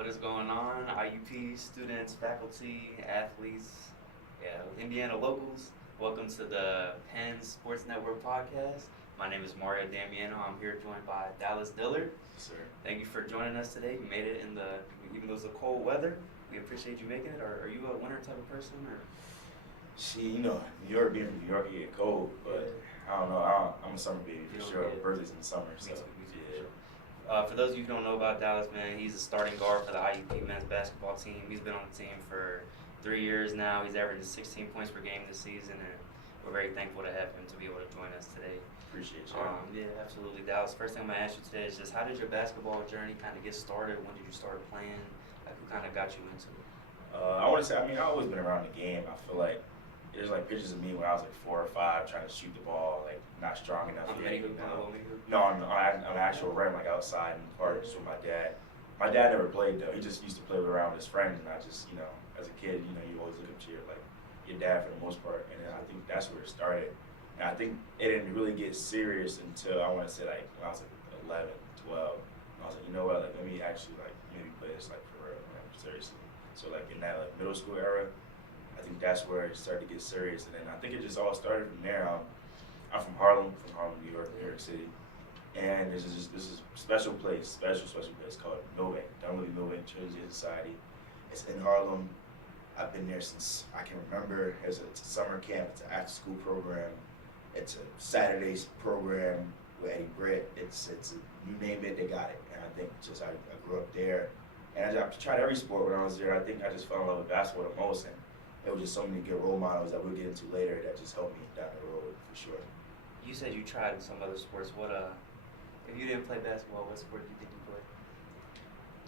What is going on? IUP students, faculty, athletes, Indiana locals. Welcome to the Penn Sports Network podcast. My name is Mario Damiano. I'm here joined by Dallis Dillard. Sir. Thank you for joining us today. You made it even though it's a cold weather. We appreciate you making it. Are you a winter type of person or? New York being from New York, it get cold, but I don't know. I'm a summer baby for sure. Birthday's in the summer, so. For those of you who don't know about Dallis, man, he's a starting guard for the IUP men's basketball team. He's been on the team for 3 years now. He's averaging 16 points per game this season, and we're very thankful to have him to be able to join us today. Appreciate you. Yeah, absolutely. Dallis, first thing I'm going to ask you today is just how did your basketball journey kind of get started? When did you start playing? Like, who kind of got you into it? I want to say, I've always been around the game. I feel like there's like pictures of me when I was like 4 or 5 trying to shoot the ball, like not strong enough. No, I'm actual rim, like outside in the park just with my dad. My dad never played though. He just used to play around with his friends, and I just, as a kid, you always look up to your dad for the most part, and then I think that's where it started. And I think it didn't really get serious until I want to say like when I was like 11, 12. I was like, you know what, like let me actually like maybe play this like for real, like seriously. So like in that like middle school era, I think that's where it started to get serious, and then I think it just all started from there. I'm from Harlem, New York City, and this is a special place called Milbank, Dunwoody Milbank Trinity Society. It's in Harlem. I've been there since I can remember. It's a summer camp. It's an after-school program. It's a Saturdays program with Eddie Britt. It's you name it, they got it. And I think just I grew up there, and I tried every sport when I was there. I think I just fell in love with basketball the most, and there was just so many good role models that we'll get into later that just helped me down the road for sure. You said you tried some other sports. If you didn't play basketball, what sport do you think you played?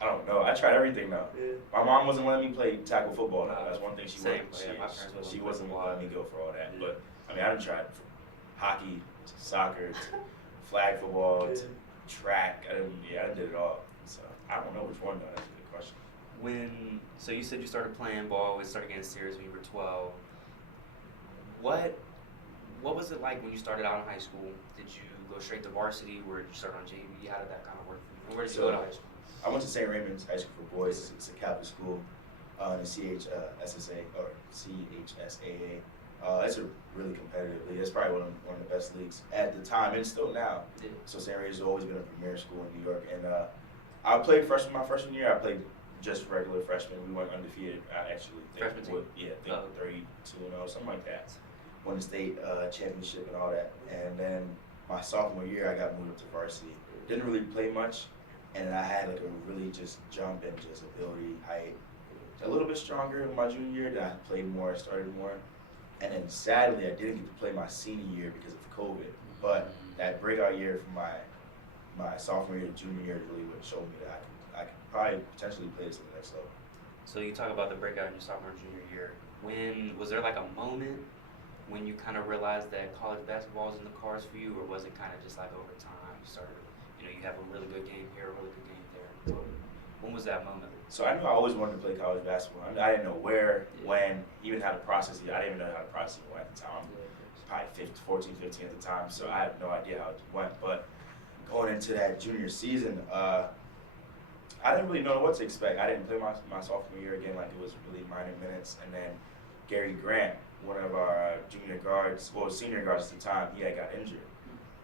I don't know. I tried everything though. Yeah. My mom wasn't letting me play tackle football though. That's one thing she wasn't letting me go for all that. Yeah. But I tried hockey, to soccer, to flag football, to track. I did it all. So I don't know which one though. That's a good question. So you said you started playing ball, it started getting serious when you were 12. What was it like when you started out in high school? Did you go straight to varsity, or did you start on JV? How did that kind of work for you? And where did you go to high school? I went to St. Raymond's High School for Boys. It's a Catholic school in the CHSSA or CHSAA. It's a really competitive league. It's probably one of the best leagues at the time, and still now. Yeah. So St. Raymond's has always been a premier school in New York, and I played my freshman year. I played just regular freshman. We went undefeated. I actually think freshman team? Yeah, I think 32-0, something like that. Won the state championship and all that. And then my sophomore year, I got moved up to varsity. Didn't really play much, and I had like a really just jump in just ability, height. A little bit stronger in my junior year. Then I played more, started more. And then sadly, I didn't get to play my senior year because of COVID. But that breakout year from my sophomore year to junior year really what showed me that I could probably potentially play this at the next level. So you talk about the breakout in your sophomore and junior year. Was there like a moment when you kind of realized that college basketball was in the cards for you, or was it kind of just like over time you started, you have a really good game here, a really good game there? When was that moment? So I knew I always wanted to play college basketball. I didn't know where, when, even how to process it. I didn't even know how to process it at the time. Probably 14, 15 at the time, so I had no idea how it went. But going into that junior season, I didn't really know what to expect. I didn't play my sophomore year again, like it was really minor minutes. And then Gary Grant, one of our senior guards at the time, he had got injured.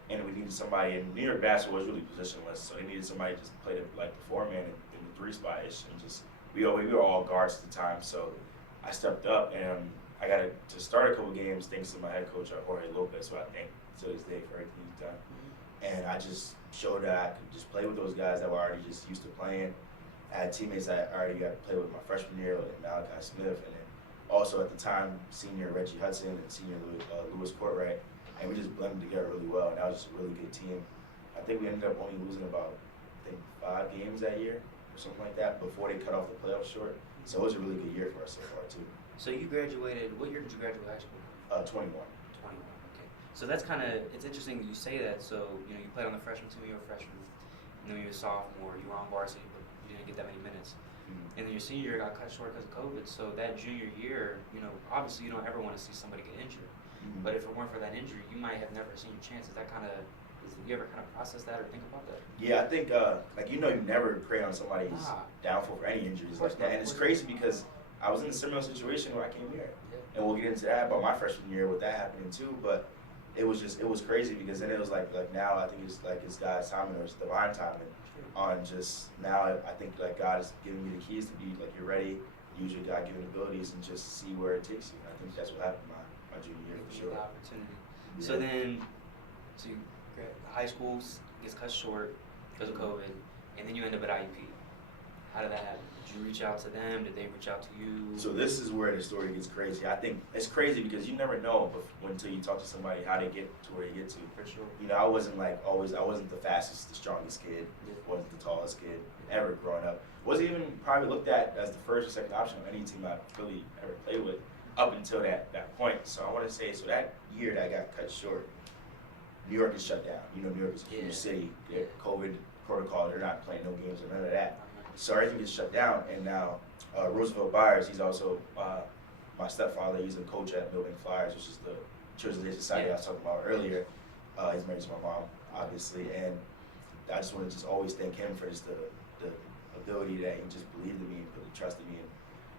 And we needed somebody, and New York basketball was really positionless, so they needed somebody to just play the 4-man in the 3 spot-ish. And we were all guards at the time, so I stepped up, and I got to start a couple games thanks to my head coach, Jorge Lopez, who I thank to this day for everything he's done. And I just showed that I could just play with those guys that were already just used to playing. I had teammates that I already got to play with my freshman year, like Malachi Smith, and then also at the time, senior Reggie Hudson and senior Louis Courtwright, and we just blended together really well, and that was just a really good team. I think we ended up only losing about 5 games that year or something like that before they cut off the playoffs short. So it was a really good year for us so far too. So you graduated. What year did you graduate high school? 21. 21. Okay. So that's it's interesting you say that. So you played on the freshman team. You were a freshman, and then you were a sophomore. You were on varsity, but you didn't get that many minutes. And then your senior year got cut short because of COVID. So that junior year, obviously you don't ever want to see somebody get injured. But if it weren't for that injury, you might have never seen your chances. Is You ever kind of process that or think about that? Yeah, I think like you never prey on somebody's downfall for any injuries like that, and it's crazy because I was in a similar situation when I came here, and we'll get into that about my freshman year with that happening too. But it was crazy because then it was like now I think it's God's timing or it's divine timing on just now. I think like God is giving you the keys to be like you're ready, use your God-given abilities, and just see where it takes you. And I think that's what happened my junior year for sure. The opportunity. Yeah. So then, so you high school gets cut short because of COVID, and then you end up at IUP. How did that happen? Did you reach out to them? Did they reach out to you? So this is where the story gets crazy. I think it's crazy because you never know until you talk to somebody how they get to where they get to. For sure. I wasn't I wasn't the fastest, the strongest kid. Wasn't the tallest kid ever growing up. Wasn't even probably looked at as the first or second option on any team I really ever played with up until that point. So I want to say, so that year that I got cut short, New York is shut down. New York is a huge city. COVID protocol, they're not playing no games or none of that. So everything gets shut down. And now Roosevelt Byers, he's also my stepfather. He's a coach at Milbank Flyers, which is the Children's Day Society I was talking about earlier. He's married to my mom, obviously. And I just want to just always thank him for just the ability that he just believed in me and put the trust in me. And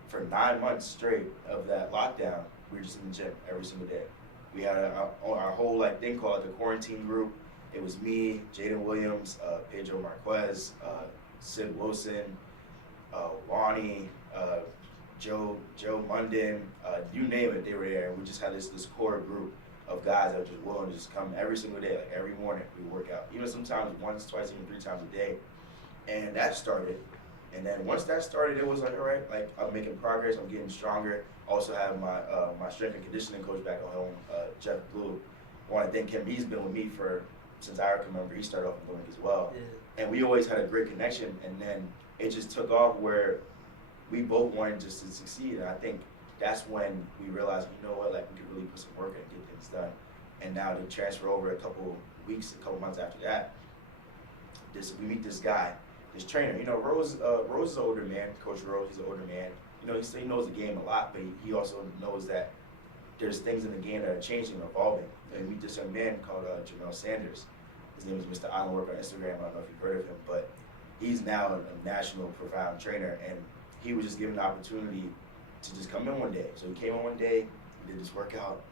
for 9 months straight of that lockdown, we were just in the gym every single day. We had our whole thing called the quarantine group. It was me, Jaden Williams, Pedro Marquez, Sid Wilson, Lonnie, Joe Munden, you name it, they were there. And we just had this core group of guys that were just willing to just come every single day, like every morning we work out. Even sometimes once, twice, even 3 times a day. And that started. And then once that started, it was like, all right, I'm making progress, I'm getting stronger. Also have my strength and conditioning coach back at home, Jeff Blue. I want to thank him. He's been with me since I can remember. He started off in Milbank as well. Yeah. And we always had a great connection. And then it just took off where we both wanted just to succeed. And I think that's when we realized, we could really put some work in and get things done. And now to transfer over a couple months after that, we meet this guy, this trainer. Rose is an older man. Coach Rose, he's an older man. He knows the game a lot, but he also knows that there's things in the game that are changing and evolving. And we meet this young man called Jamel Sanders. His name is Mr. Islandwork on Instagram. I don't know if you've heard of him, but he's now a national profound trainer. And he was just given the opportunity to just come in one day. So he came in one day, we did this workout.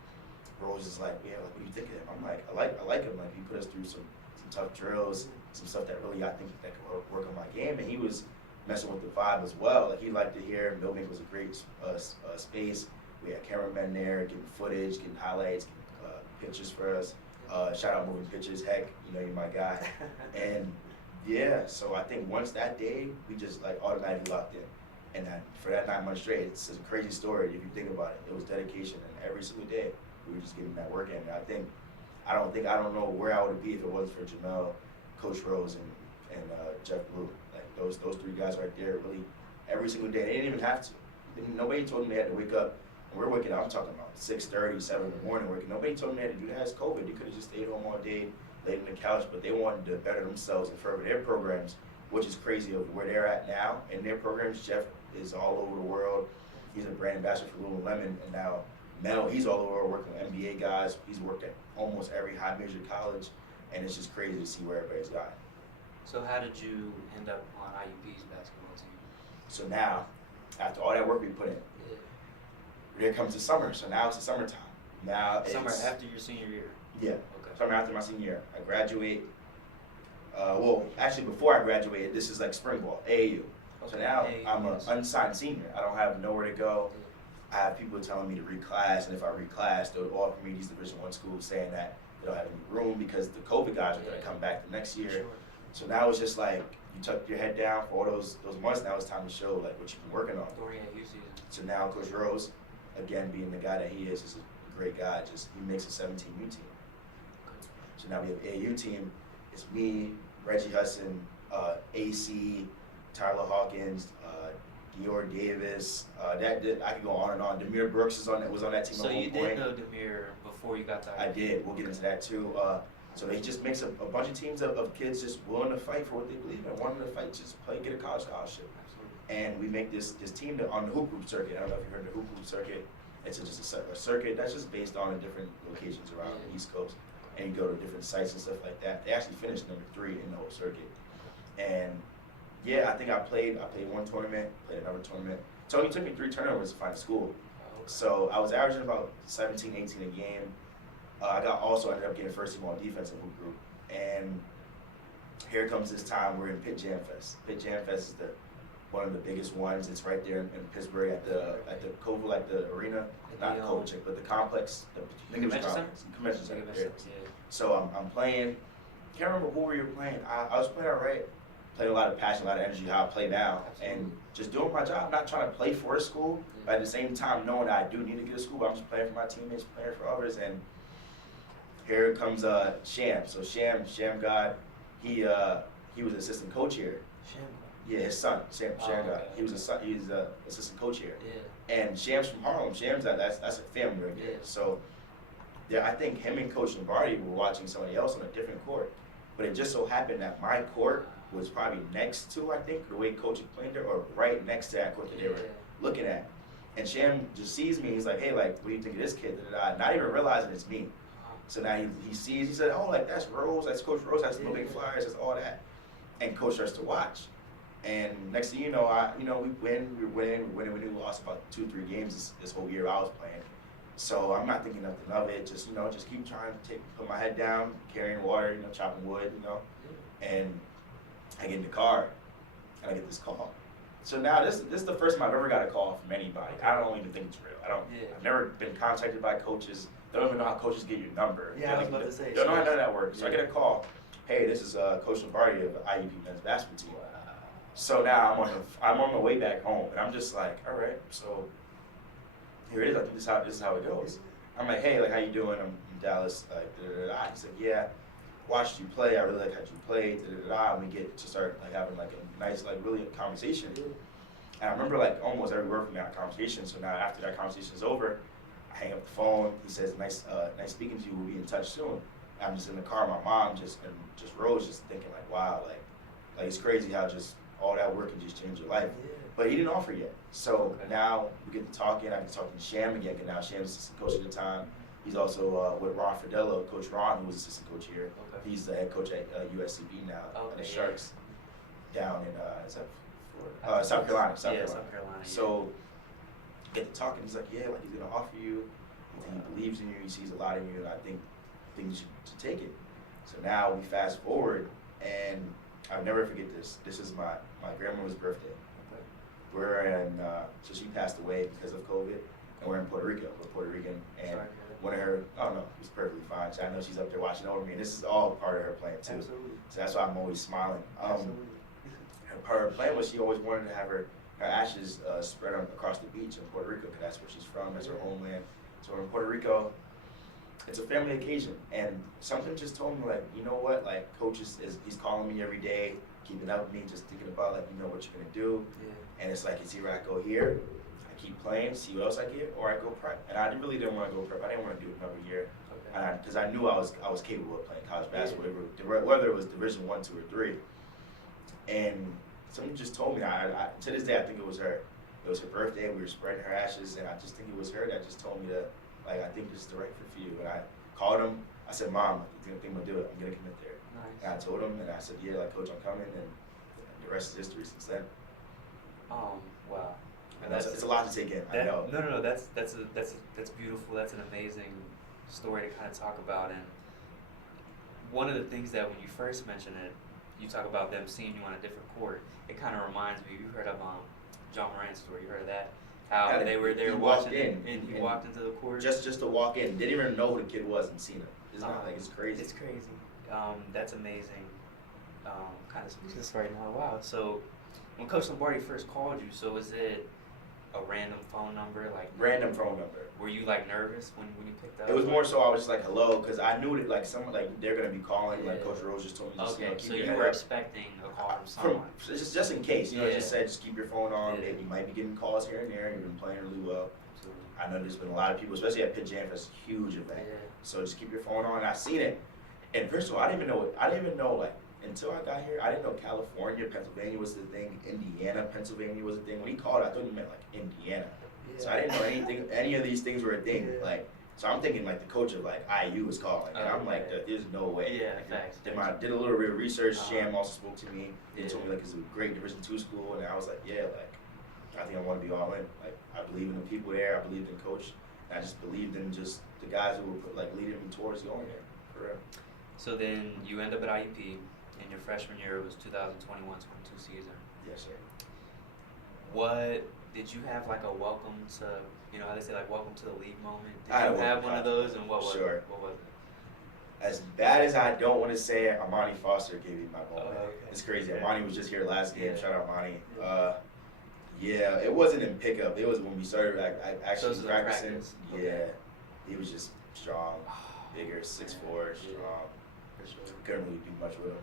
Rose is like, yeah, what do you think of him? I'm like, I like him. He put us through some tough drills, some stuff that really I think that could work on my game. And he was messing with the vibe as well. He liked to hear Milbank was a great space. We had cameramen there getting footage, getting highlights, getting pictures for us. Shout out Moving Pictures, heck, you're my guy. And yeah, so I think once that day, we just automatically locked in. And for that 9 months straight, it's a crazy story if you think about it. It was dedication, and every single day we were just getting that work in. And I don't know where I would be if it wasn't for Jamel, Coach Rose, and Jeff Blue. Those 3 guys right there, really every single day. They didn't even have to. Nobody told them they had to wake up. And we're waking up. I'm talking about 6:30, 7 in the morning working. Nobody told them they had to do that. It's COVID. They could have just stayed home all day, laid on the couch. But they wanted to better themselves and further their programs, which is crazy of where they're at now. In their programs, Jeff is all over the world. He's a brand ambassador for Lululemon, and now Mel, he's all over working with NBA guys. He's worked at almost every high major college, and it's just crazy to see where everybody's gone. So how did you end up on IUP's basketball team? So now, after all that work we put in, there comes the summer. So now it's the summertime. Now summer after your senior year? Yeah. Okay. Summer after my senior year. I graduate. Well, actually before I graduated, this is like spring ball, AAU. Okay. So now I'm an unsigned senior. I don't have nowhere to go. I have people telling me to reclass, and if I reclass, they'll offer me these Division I schools saying that they don't have any room because the COVID guys are going to come back the next year. Sure. So now it's just like you tuck your head down for all those months. Now it's time to show what you've been working on. So now Coach Rose, again being the guy that he is a great guy. He makes a 17U team. So now we have AAU team. It's me, Reggie Hudson, AC, Tyler Hawkins, Dior Davis. I could go on and on. Demir Brooks was on that team. So you did know Demir before you got to IUP? I did. We'll get into that too. So he just makes a bunch of teams of kids just willing to fight for what they believe in, wanting to fight, just play, get a college scholarship. Absolutely. And we make this team on the hoop circuit. I don't know if you heard of the hoop circuit. It's just a circuit that's just based on the different locations around the East Coast. and you go to different sites and stuff like that. They actually finished number 3 in the whole circuit. And yeah, I think I played one tournament, played another tournament. It only took me 3 tournaments to find a school. So I was averaging about 17, 18 a game. I ended up getting first team all defense in hoop group. And here comes this time we're in Pitt Jam Fest. Pitt Jam Fest is one of the biggest ones. It's right there in Pittsburgh at the Koval, like the arena, not Kovalchik, but the complex, the convention center. Convention center. Yeah. So I'm playing. Can't remember who we were playing. I was playing all right. Playing a lot of passion, a lot of energy. How I play now, and just doing my job. Not trying to play for a school, but at the same time knowing that I do need to get a school. But I'm just playing for my teammates, playing for others, and here comes Sham. So Sham God, he was assistant coach here. Sham. Yeah, his son, Sham God. Okay. He's assistant coach here. Yeah. And Sham's from Harlem. Sham's that's a family right there. Yeah. So yeah, I think him and Coach Lombardi were watching somebody else on a different court. But it just so happened that my court was probably next to, I think, the way Coach had played there, or right next to that court that they were looking at. And Sham just sees me. He's like, hey, like, what do you think of this kid? Not even realizing it's me. So now he sees, he said, oh, like, that's Rose, that's Coach Rose, that's No Big Flyers, that's all that. And Coach starts to watch. And next thing you know, we win. We lost about 2-3 games this whole year I was playing. So I'm not thinking nothing of it. Just keep trying to put my head down, carrying water, chopping wood, And I get in the car, and I get this call. So now this is the first time I've ever got a call from anybody. I don't even think it's real. I've never been contacted by coaches. They don't even know how coaches get your number. Yeah, I was about to say. They don't know how that works. So I get a call. Hey, this is Coach Lombardi of the IUP men's basketball team. Wow. So now I'm on my way back home, and I'm just like, all right, so here it is. I think this is how it goes. I'm like, hey, like, how you doing? I'm from Dallas. Like, da-da-da-da. He said, yeah, watched you play. I really like how you played. Da-da-da-da. And we get to start like having like a nice, like, really a conversation. And I remember like almost every word from that conversation. So now after that conversation is over, I hang up the phone. He says, nice speaking to you. We'll be in touch soon. I'm just in the car. My mom just Rose just thinking like, wow, like it's crazy how just all that work can just change your life. Yeah. But he didn't offer yet. So now we get to talking. I get to talk to Sham again. And now Sham's assistant coach at the time. He's also with Ron Fidello, Coach Ron, who was assistant coach here. Okay. He's the head coach at USCB now, the Sharks, down in South Carolina. South Carolina. So get to talking. He's like, yeah, like, he's gonna offer you. He believes in you. He sees a lot in you, and I think you should take it. So now we fast forward, and I'll never forget this. This is my grandmother's birthday. Okay. We're in, so she passed away because of COVID, and we're in Puerto Rico. We're Puerto Rican, and one of her, oh no, it's perfectly fine. So I know she's up there watching over me, and this is all part of her plan too. Absolutely. So that's why I'm always smiling. Absolutely. Her plan was she always wanted to have her ashes spread across the beach in Puerto Rico, because that's where she's from, that's her homeland. So we're in Puerto Rico. It's a family occasion, and something just told me, like, you know what, like, Coach he's calling me every day, keeping up with me, just thinking about, like, what you're gonna do. Yeah. And it's like, it's either I go here, I keep playing, see what else I get, or I go prep. And I really didn't want to go prep. I didn't want to do it another year, because I knew I was capable of playing college basketball, whether it was Division 1, 2, or 3. And something just told me. To this day, I think it was her. It was her birthday. We were spreading her ashes, and I just think it was her that just told me that, like, I think this is the right fit for you. And I called him. I said, Mom, I think I'm gonna do it. I'm gonna commit there. Nice. And I told him, and I said, yeah, like, Coach, I'm coming, and the rest is history since then. Wow. And it's a lot to take in. I know. No. That's beautiful. That's an amazing story to kind of talk about. And one of the things that when you first mentioned it, you talk about them seeing you on a different court. It kind of reminds me. You heard of John Moran's story. You heard of that? How they were there watching him, and he walked into the court. Just to walk in. Didn't even know who the kid was and seen him. It's not like, it's crazy. It's crazy. That's amazing. Kind of speechless right now. Wow. So when Coach Lombardi first called you, so was it a random phone number? Like random phone number. Were you like nervous when you picked up? It was more so I was just like, hello, because I knew that like someone, like, they're gonna be calling. Like Coach Rose just told me. So you were expecting a call from someone. Just in case, just said, just keep your phone on. Yeah. You might be getting calls here and there. You've been playing really well. Absolutely. I know there's been a lot of people, especially at Pitt Jam Fest, huge event. Yeah. So just keep your phone on. I seen it, and first of all, I didn't even know like, until I got here, I didn't know California, Pennsylvania was the thing. Indiana, Pennsylvania was a thing. When he called, I thought he meant like Indiana. Yeah. So I didn't know any of these things were a thing. Yeah. Like, So I'm thinking like the coach of like IU is calling, and I'm like, there's no way. Yeah, like, facts. Did a little bit of research. Sham also spoke to me. They told me like it's a great Division II school, and I was like, yeah, like I think I want to be all in. Like I believe in the people there. I believed in coach. And I just believed in just the guys who were like leading me towards going there. For real. So then you end up at IUP, and your freshman year was 2021-22 season. Yes, sir. What did you have like a welcome to? You know how they say like welcome to the league moment. Did I you have one of those, and what was sure. it? What was it? As bad as I don't want to say it, Armani Foster gave me my moment. Okay. It's crazy. Yeah. Armani was just here last game. Yeah. Shout out Armani. Yeah, it wasn't in pickup. It was when we started actually So practicing. practice. Yeah, Okay. he was just strong, bigger, 6'4", strong. For sure. Couldn't really do much with him.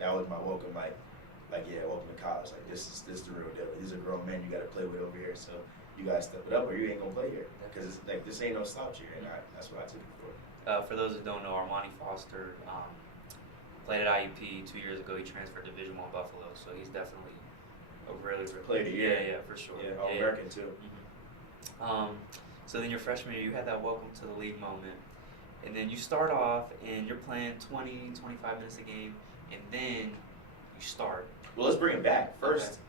That was my welcome, like yeah, welcome to college. Like this is the real deal. These are grown men you got to play with over here. So you got to step it up, or you ain't gonna play here. Because it's like this ain't no slouch here, and that's what I took it for. For those that don't know, Armani Foster played at IUP 2 years ago. He transferred to Division I Buffalo, so he's definitely a really Player of the year. Yeah, for sure. Yeah, All-American too. Mm-hmm. So then your freshman year, you had that welcome to the league moment. And then you start off and you're playing 20, 25 minutes a game, and then you start. Well, let's bring it back. First, Okay.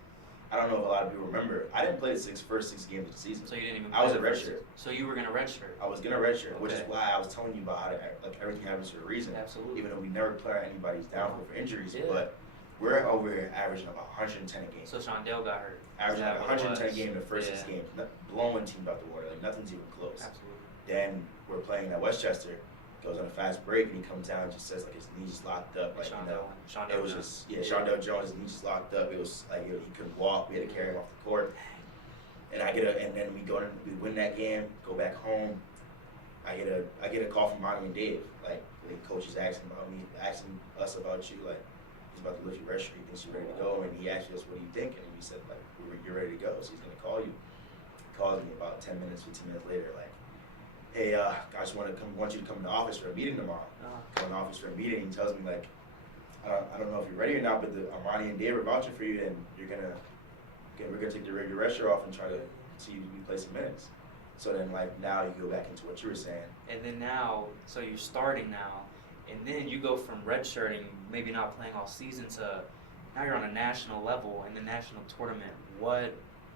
I don't know if a lot of people remember, I didn't play the first six games of the season. So you didn't even I was play a the first redshirt. six. So you were going to redshirt. I was going to redshirt, which is Okay. why I was telling you about how everything happens for a reason. Absolutely. Even though we never play anybody's downfall for injuries, Yeah. but we're over here averaging about 110 a game. So Shondell got hurt. Averaging Is like that what it 110 a was? game in the first Yeah. 6 games. Blowing teams out the water. Like nothing's even close. Absolutely. Then we're playing at Westchester. Goes on a fast break and he comes down and just says like his knees locked up. Like Shondell it was Jones. just Shondell Jones, his knees just locked up. It was like he couldn't walk. We had to carry him off the court. And and then we win that game. Go back home. I get a call from Monty and Dave. Like the coach is asking us about you. Like he's about to lift your redshirt. He thinks you're ready to go. And he asked us, "What do you think?" And we said like, "You're ready to go." So he's gonna call you. He calls me about 10 minutes, 15 minutes later. Like, hey, I just want you to come to the office for a meeting tomorrow. Come in the office for a meeting. He tells me like, I don't know if you're ready or not, but Armani and Dave are vouching for you, and we're gonna take the regular redshirt off and try to see you play some minutes. So then like now you go back into what you were saying. And then now, so you're starting now, and then you go from redshirting, maybe not playing all season, to now you're on a national level in the national tournament. What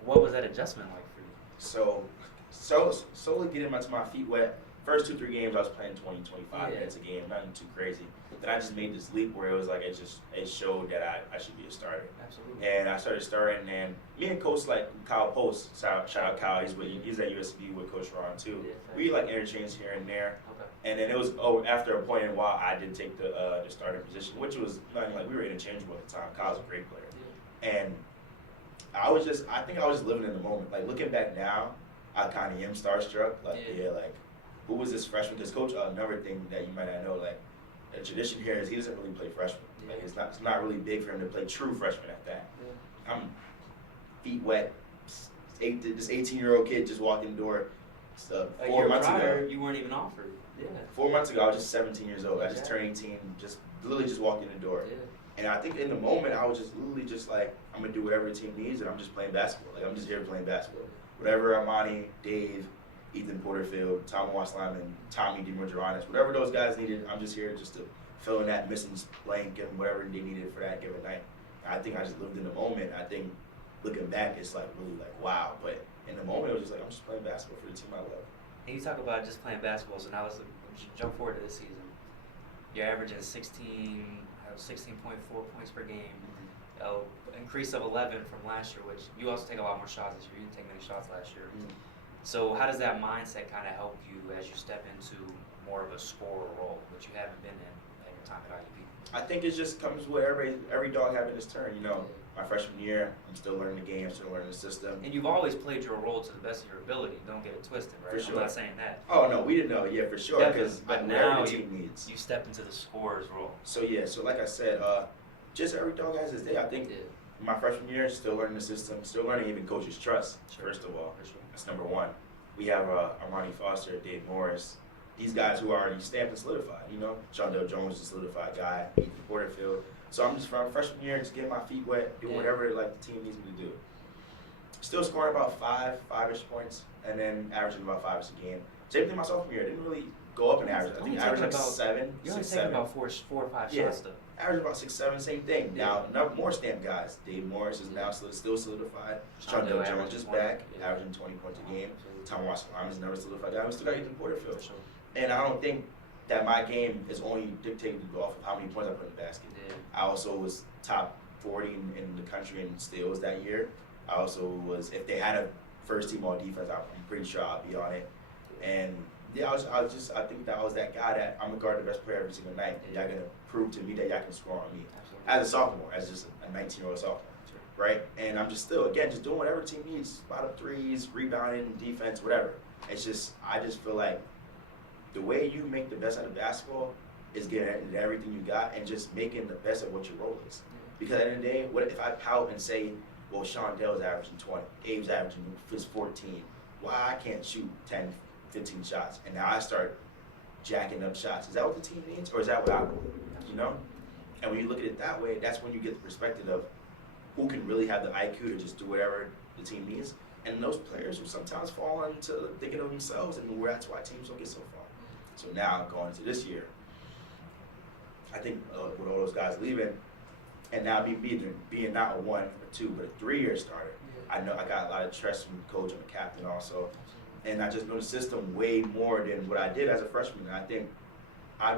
was that adjustment like for you? So slowly getting to my feet wet. First 2-3 games I was playing 20, 25 Yeah. minutes a game, nothing too crazy. Then I just made this leap where it was like it showed that I should be a starter. Absolutely. And I started starting, and me and Coach like Kyle Post, shout out Kyle, he's at USB with Coach Ron too. Yeah, We like interchange here and there. Okay. And then it was after a point in a while I did take the starting position, which was nothing like we were interchangeable at the time. Kyle's a great player. Yeah. And I think I was just living in the moment. Like looking back now, I kind of am starstruck. Like like who was this freshman? Because Coach, another thing that you might not know, like the tradition here is he doesn't really play freshmen. Yeah. Like it's not really big for him to play true freshmen at that. Yeah. I'm feet wet. This 18-year-old kid just walked in the door. 4 months ago. You weren't even offered. Yeah. 4 months ago, I was just 17 years old. I just turned 18. Just literally just walked in the door. Yeah. And I think in the moment, I was just literally just like, I'm gonna do whatever the team needs, and I'm just playing basketball. Like I'm just here playing basketball. Whatever Armani, Dave, Ethan Porterfield, Tom Waslyman, Tommy DeMargeronis, whatever those guys needed, I'm just here just to fill in that missing blank and whatever they needed for that given night. I think I just lived in the moment. I think looking back, it's like really like wow. But in the moment, it was just like I'm just playing basketball for the team I love. And you talk about just playing basketball, so now let's jump forward to this season. You're averaging 16.4 points per game, increase of 11 from last year, which you also take a lot more shots this year. You didn't take many shots last year. So how does that mindset kind of help you as you step into more of a scorer role, which you haven't been in at your time at IUP? I think it just comes with every dog having his turn. You know, my freshman year, I'm still learning the game, still learning the system. And you've always played your role to the best of your ability. Don't get it twisted, right? For sure. I'm not saying that. Oh no, we didn't know. Yeah, for sure. Because but whatever now the team needs. You step into the scorer's role. So like I said, just every dog has his day. I think my freshman year, still learning the system, still learning even coach's trust. Sure. First of all, For sure. that's number one. We have Armani Foster, Dave Morris, these guys who are already stamped and solidified. You know, Shondell Jones is a solidified guy, Ethan Porterfield. So I'm just from freshman year, just getting my feet wet, doing whatever like the team needs me to do. Still scoring about five-ish points, and then averaging about 5 a game. Same thing my sophomore year. I didn't really go up in average. I think average like 7, You're only 6, taking 7. about four or five Yeah. shots though. Average about 6, 7, same thing. Yeah. Now, enough more stamp guys. Dave Morris is now still solidified. Shondell Jones is back, averaging 20 points a game. Tom Watson is never solidified guy. We still got Ethan Porterfield. Sure. And I don't think that my game is only dictated off of how many points I put in the basket. Yeah. I also was top 40 in the country in steals that year. I also was, if they had a first team all defense, I'm pretty sure I'll be on it. And yeah, I think that I was that guy that I'm gonna guard the best player every single night, and y'all gonna prove to me that y'all can score on me. Absolutely. As a sophomore, as just a 19-year-old sophomore, Sure. right? And I'm just still, again, just doing whatever the team needs, spot up threes, rebounding, defense, whatever. It's just, I just feel like the way you make the best out of basketball is getting everything you got and just making the best of what your role is. Because at the end of the day, what if I pout and say, well, Shondell's averaging 20, Abe's averaging 14, why I can't shoot 10, 15 shots, and now I start jacking up shots. Is that what the team needs, or is that what I believe? You know? And when you look at it that way, that's when you get the perspective of who can really have the IQ to just do whatever the team needs, and those players who sometimes fall into thinking of themselves, and where that's why teams don't get so far. So now going into this year, I think with all those guys leaving, and now being not a 1 or 2 but a 3-year starter, I know I got a lot of trust from the coach and the captain also. And I just know the system way more than what I did as a freshman. And I think I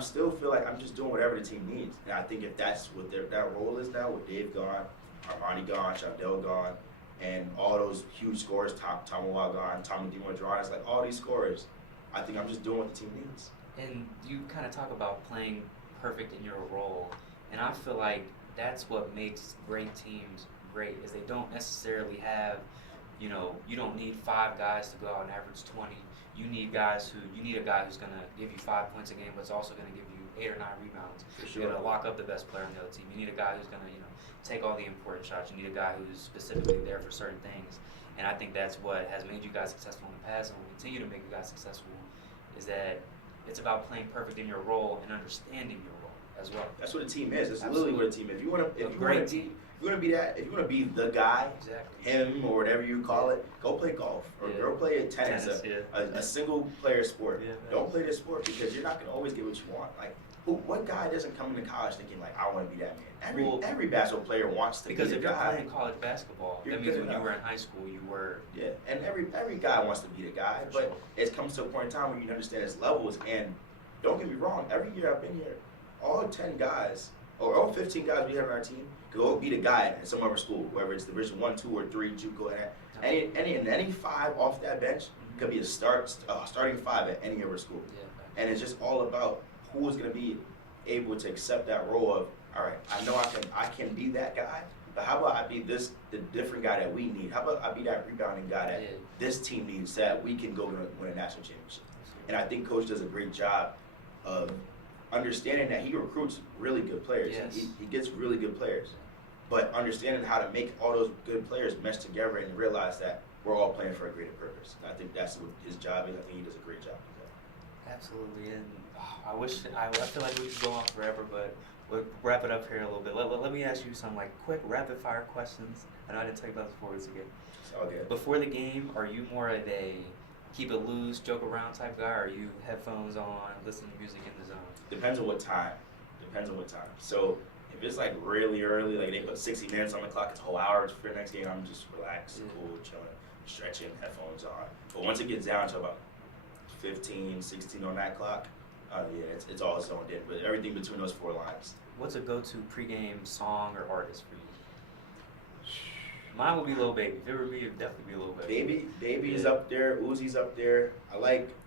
still feel like I'm just doing whatever the team needs. And I think if that's what that role is now, with Dave gone, Armani gone, Shondell gone, and all those huge scorers, Tomawa gone, Tommy DeMondron, it's like all these scorers, I think I'm just doing what the team needs. And you kind of talk about playing perfect in your role, and I feel like that's what makes great teams great, is they don't necessarily have, you don't need 5 guys to go out and average 20. You need a guy who's going to give you 5 points a game, but it's also going to give you 8 or 9 rebounds. For sure. You're going to lock up the best player on the other team. You need a guy who's going to, take all the important shots. You need a guy who's specifically there for certain things. And I think that's what has made you guys successful in the past and will continue to make you guys successful, is that it's about playing perfect in your role and understanding your role as well. That's what a team is. That's Absolutely. literally what a team is. If you want to be the guy, Exactly. him or whatever you call it, go play golf or Yeah. go play tennis, yeah. a single player sport. Yeah, Don't play this sport because you're not gonna always get what you want. Like, what guy doesn't come into college thinking like, I want to be that man? Every basketball player wants to be Because the if you're guy. playing college basketball, You're that means good when you enough. were in high school, you were. Yeah, and every guy wants to be the guy, For but sure. it comes to a point in time where you understand its levels. And don't get me wrong, every year I've been here, all 10 guys or all 15 guys we have on our team could go be the guy at some other school, whether it's Division 1, 2, or 3, JUCO, and any 5 off that bench could be a starting 5 at any other school. Yeah. And it's just all about who is going to be able to accept that role of, all right, I know I can be that guy, but how about I be the different guy that we need? How about I be that rebounding guy that this team needs so that we can go win a national championship? And I think Coach does a great job of understanding that he recruits really good players. Yes. He gets really good players, but understanding how to make all those good players mesh together and realize that we're all playing for a greater purpose. And I think that's what his job is. I think he does a great job with that. Absolutely, and I feel like we could go on forever, but we'll wrap it up here a little bit. Let me ask you some quick rapid fire questions. I know I didn't tell you about this before we get. It's all good. Before the game, are you more of a keep it loose, joke around type guy, or are you headphones on, listening to music in the zone? Depends on what time. So if it's really early, like they put 60 minutes on the clock, it's a whole hour for the next game, I'm just relaxed, cool, chilling, stretching, headphones on. But once it gets down to about 15, 16 on that clock, it's all zoned in. But everything between those 4 lines. What's a go-to pregame song or artist for you? Mine would be Lil Baby. If it were me, it'd definitely be Lil Baby. Baby's up there, Uzi's up there.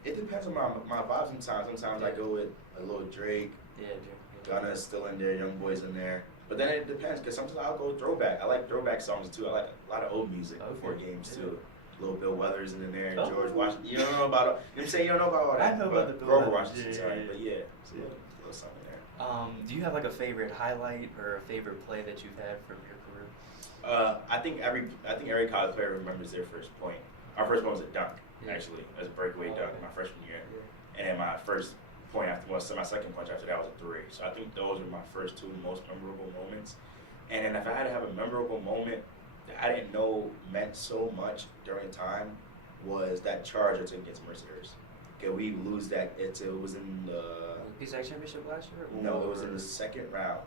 It depends on my vibe sometimes. Sometimes I go with a little Drake. Yeah, Gunna's still in there, Young Boy's in there. But then it depends, because sometimes I'll go throwback. I like throwback songs too. I like a lot of old music before games too. Little Bill Weathers in there, George Washington. You don't know about all, you know what I'm saying? You don't know about all that. I know about the Bill Grover Weathers. Washington, sorry. But yeah, so a little something there. Do you have a favorite highlight or a favorite play that you've had from your career? I think every college player remembers their first point. Our first point was a dunk, actually, as a breakaway dunk my freshman year. And then my first point my second point after that was a 3. So I think those were my first 2 most memorable moments. And then if I had to have a memorable moment that I didn't know meant so much during time, was that charge I took against Mercyhurst. Okay, we lose that. It was in the PSAC championship last year? no, it was in the second round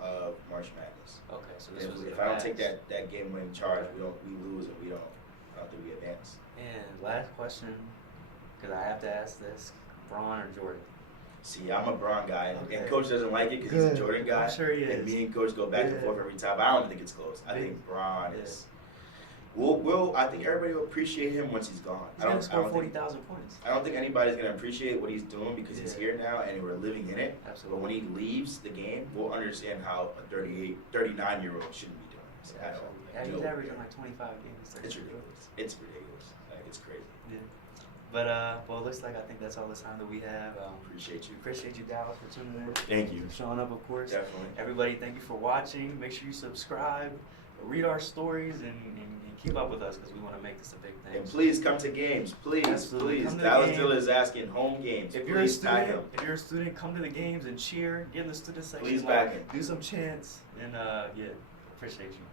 of March Madness. Okay, so this was If I don't take that game winning charge, we lose and I don't think we advance. And last question, because I have to ask this: Braun or Jordan? See, I'm a Braun guy, and Okay. Coach doesn't like it because he's a Jordan guy. I'm sure he is. And me and Coach go back and forth every time. But I don't think it's close. I think Braun is. I think everybody will appreciate him once he's gone. He's gonna score 40,000 points. I don't think anybody's gonna appreciate what he's doing because he's here now and we're living in it. Absolutely. But when he leaves the game, we'll understand how a 39-year-old shouldn't be doing this. Yeah, he's averaging like 25 games. It's ridiculous. It's ridiculous. Like, it's crazy. Yeah. But well, it looks like I think that's all the time that we have. Appreciate you. Appreciate you, Dallas, for tuning in. Thank you. For showing up, of course. Definitely. Everybody, thank you for watching. Make sure you subscribe, read our stories, and keep up with us because we want to make this a big thing. And please come to games. Please, Absolutely. please. Come to Dallis the Dillard is asking home games. If you're a student, come to the games and cheer. Get in the student section. Please back him. Do some chants, and yeah, appreciate you.